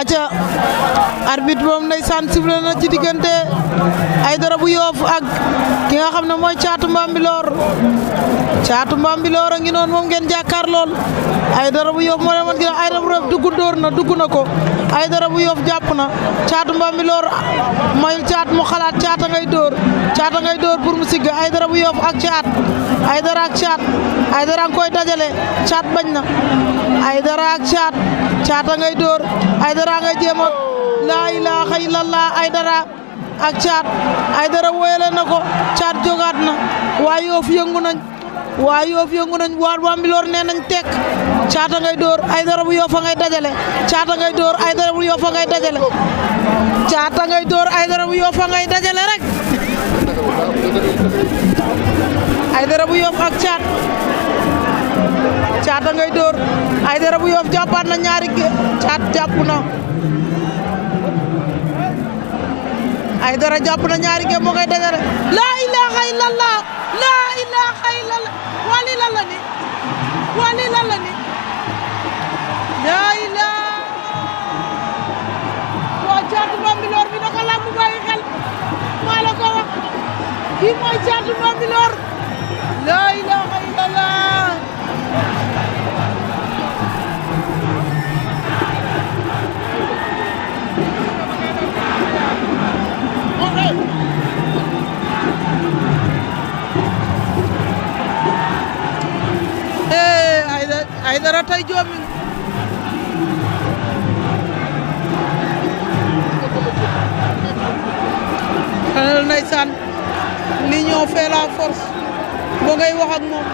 aca arbitre moom ndeysaan sifflé na ci diggante Aidara bu Yoff ak ki nga xam ne mooy Caatu Mbambilor a ngi noonu moom ngeen jàkkaar lool Aidara bu Yoff moo leen wan gi Aidara bu Yoff dugg na ko Aidara bu Yoff jàpp na Caatu Mbambilor mayul Caat mu xalaat Caata ngay dóor pour mu sigg Aidara bu Yoff ak Caat Aidara ak Caat Aidara nga koy dajale Caat bañ na Aidara ak Caat Caata ngay dóor Aidara ngay jéema laa ilaaha illallah Aidara ak Caat Aidara woyale na ko Caat jogaat na waa Yoff yëngu nañ waa Mbambilor nee nañ tekk Caata ngay dóor Aidara bu Yoff ngay dajale Caata ngay dóor Aidara bu Yoff ngay dajale Caata ngay dóor Aidara bu Yoff ngay dajale rek Aidara bu Yoff ak Caat Caata ngay dóor Aidara bu Yoff jàppaat na ñaari Caat jàpp na Aidara jàpp na ñaari ge moo koy dajale laa ilaaha illallah wali lan la ni laa ilaaha waa Caatu Mbambilor bi naka lamb bàyyi xel maa la ko wax kii mooy Caatu Mbambilor laa ilaaha illallah Aidara tay joomi xanaa ndeysaan l'union fait la force boo ngay wax ak moom